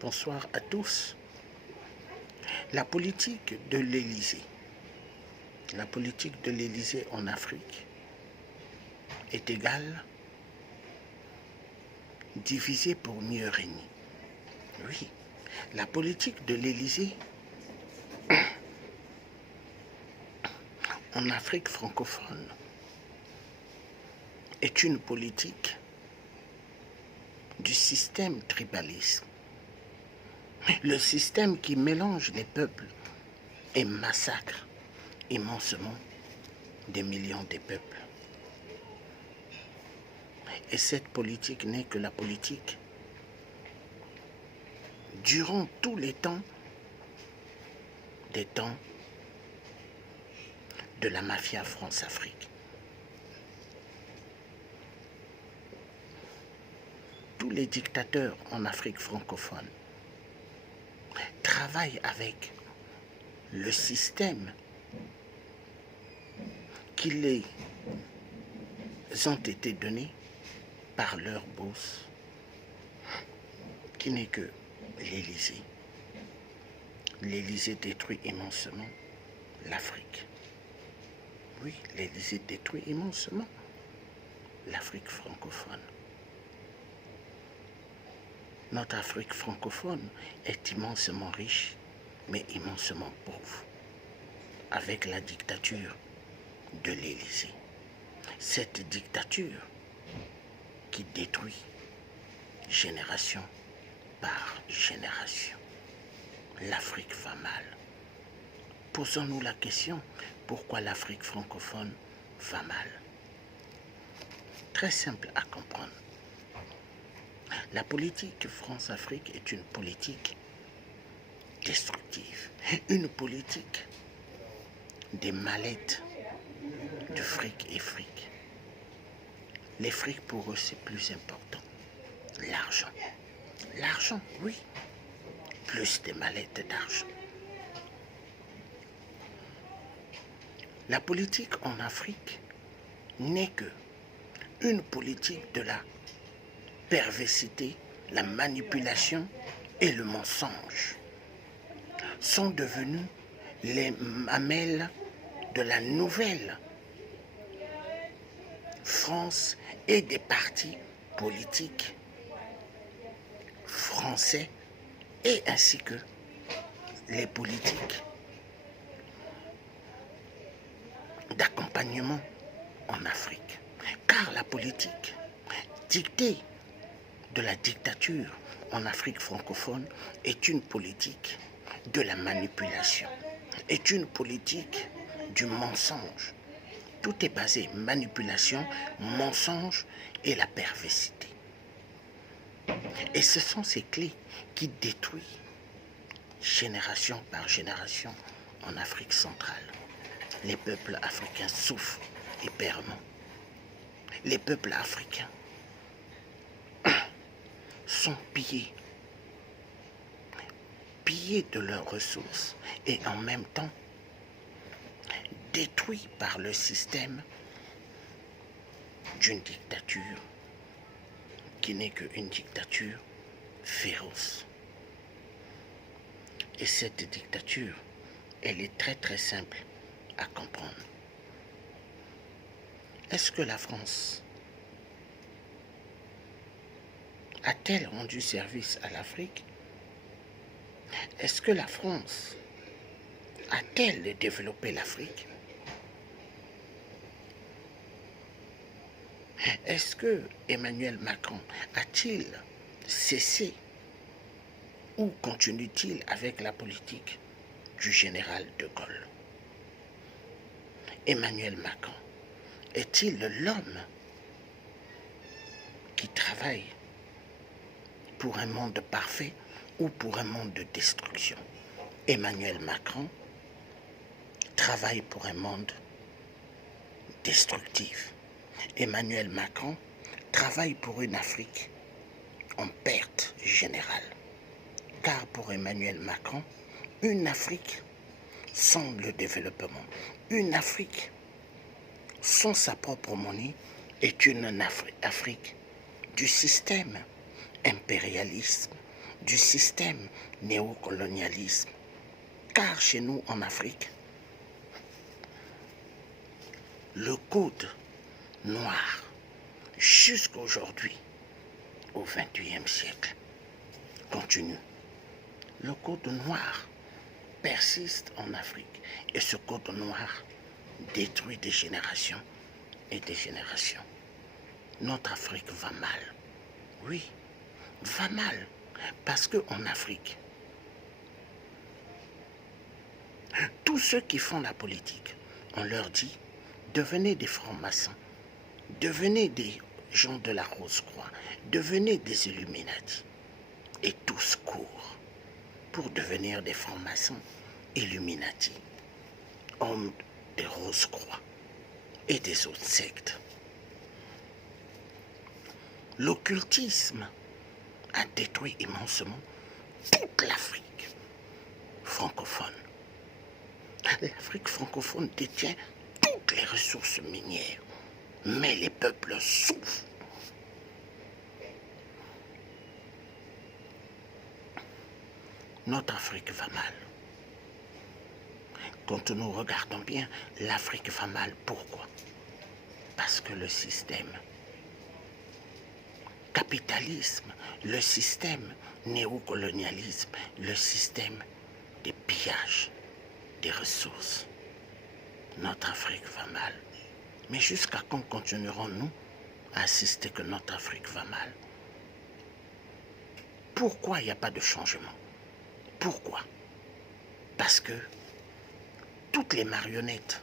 Bonsoir à tous. La politique de l'Élysée. La politique de l'Élysée en Afrique est égale diviser pour mieux régner. Oui, la politique de l'Élysée en Afrique francophone est une politique du système tribaliste. Le système qui mélange les peuples et massacre immensément des millions de peuples. Et cette politique n'est que la politique durant tous les temps des temps de la mafia France-Afrique. Tous les dictateurs en Afrique francophone travaillent avec le système qui les ont été donnés par leur boss, qui n'est que l'Élysée. L'Élysée détruit immensément l'Afrique. Oui, l'Élysée détruit immensément l'Afrique francophone. Notre Afrique francophone est immensément riche, mais immensément pauvre, avec la dictature de l'Élysée. Cette dictature qui détruit génération par génération. L'Afrique va mal. Posons-nous la question, pourquoi l'Afrique francophone va mal? Très simple à comprendre. La politique France-Afrique est une politique destructive, une politique des mallettes de fric et fric. Les frics pour eux c'est plus important. L'argent. L'argent, oui. Plus des mallettes d'argent. La politique en Afrique n'est que une politique de la perversité, la manipulation et le mensonge sont devenus les mamelles de la nouvelle France et des partis politiques français et ainsi que les politiques d'accompagnement en Afrique. Car la politique dictée de la dictature en Afrique francophone est une politique de la manipulation, est une politique du mensonge. Tout est basé manipulation, mensonge et la perversité. Et ce sont ces clés qui détruisent génération par génération en Afrique centrale. Les peuples africains souffrent hyperement. Les peuples africains sont pillés de leurs ressources et en même temps détruits par le système d'une dictature qui n'est qu'une dictature féroce. Et cette dictature, elle est très très simple à comprendre. Est-ce que la France a-t-elle rendu service à l'Afrique? Est-ce que la France a-t-elle développé l'Afrique? Est-ce que Emmanuel Macron a-t-il cessé ou continue-t-il avec la politique du général de Gaulle? Emmanuel Macron est-il l'homme qui travaille pour un monde parfait ou pour un monde de destruction? Emmanuel Macron travaille pour un monde destructif. Emmanuel Macron travaille pour une Afrique en perte générale. Car pour Emmanuel Macron, une Afrique sans le développement, une Afrique sans sa propre monnaie est une Afrique du système impérialiste du système néocolonialisme. Car chez nous en Afrique, le code noir, jusqu'à aujourd'hui, au XXIe siècle, continue. Le code noir persiste en Afrique et ce code noir détruit des générations et des générations. Notre Afrique va mal. Oui, va mal. Parce qu'en Afrique, tous ceux qui font la politique, on leur dit, devenez des francs-maçons, devenez des gens de la Rose-Croix, devenez des Illuminati. Et tous courent pour devenir des francs-maçons, Illuminati, hommes des Rose-Croix et des autres sectes. L'occultisme a détruit immensement toute l'Afrique francophone. L'Afrique francophone détient toutes les ressources minières, mais les peuples souffrent. Notre Afrique va mal. Quand nous regardons bien, l'Afrique va mal. Pourquoi? Parce que le système capitalisme, le système néocolonialisme, le système des pillages des ressources. Notre Afrique va mal. Mais jusqu'à quand continuerons-nous à assister que notre Afrique va mal? Pourquoi il n'y a pas de changement? Pourquoi? Parce que toutes les marionnettes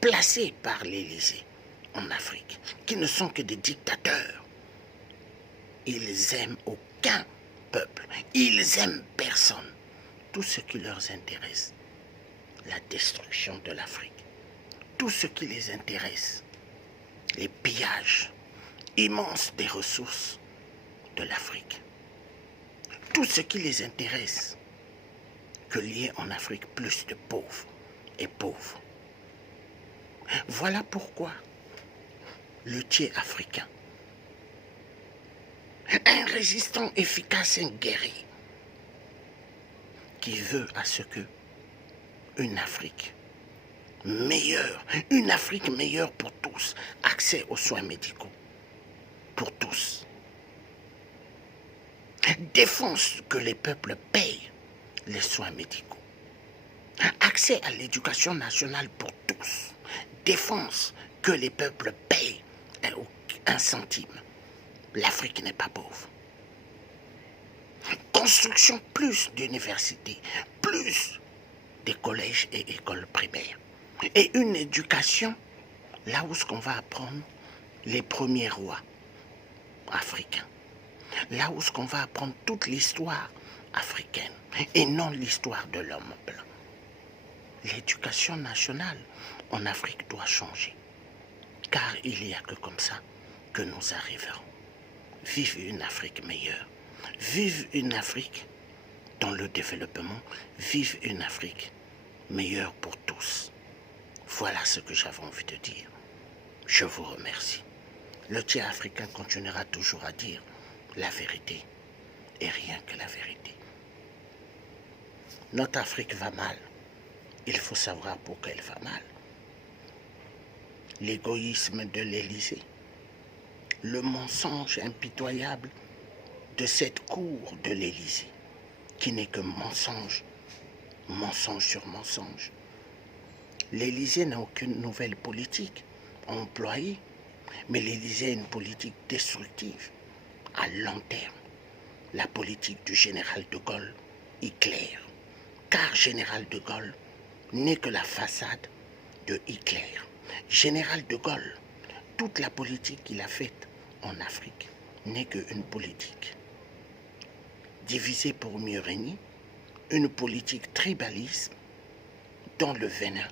placées par l'Élysée en Afrique, qui ne sont que des dictateurs, ils aiment aucun peuple, ils aiment personne. Tout ce qui leur intéresse, la destruction de l'Afrique. Tout ce qui les intéresse, les pillages immenses des ressources de l'Afrique. Tout ce qui les intéresse, que qu'il y ait en Afrique plus de pauvres et pauvres. Voilà pourquoi le tiers africain, un résistant efficace, un guerrier, qui veut à ce que une Afrique meilleure pour tous, accès aux soins médicaux pour tous, défense que les peuples payent les soins médicaux, accès à l'éducation nationale pour tous, défense que les peuples payent un centime. L'Afrique n'est pas pauvre. Construction plus d'universités, plus des collèges et écoles primaires. Et une éducation, là où on va apprendre les premiers rois africains. Là où on va apprendre toute l'histoire africaine et non l'histoire de l'homme blanc. L'éducation nationale en Afrique doit changer. Car il n'y a que comme ça que nous arriverons. Vive une Afrique meilleure. Vive une Afrique dans le développement. Vive une Afrique meilleure pour tous. Voilà ce que j'avais envie de dire. Je vous remercie. Le tiers africain continuera toujours à dire la vérité et rien que la vérité. Notre Afrique va mal. Il faut savoir pourquoi elle va mal. L'égoïsme de l'Élysée, le mensonge impitoyable de cette cour de l'Élysée, qui n'est que mensonge, mensonge sur mensonge. L'Élysée n'a aucune nouvelle politique à employer, mais l'Élysée a une politique destructive à long terme. La politique du général de Gaulle est claire, car général de Gaulle n'est que la façade de Hitler. Général de Gaulle, toute la politique qu'il a faite en Afrique n'est qu'une politique divisée pour mieux régner, une politique tribaliste dont le venin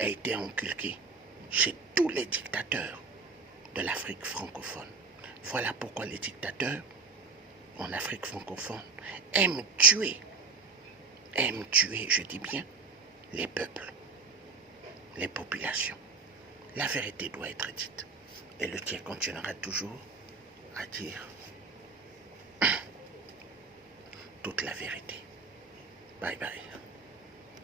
a été inculqué chez tous les dictateurs de l'Afrique francophone. Voilà pourquoi les dictateurs en Afrique francophone aiment tuer, je dis bien, les peuples, les populations. La vérité doit être dite. Et le tien continuera toujours à dire toute la vérité. Bye bye.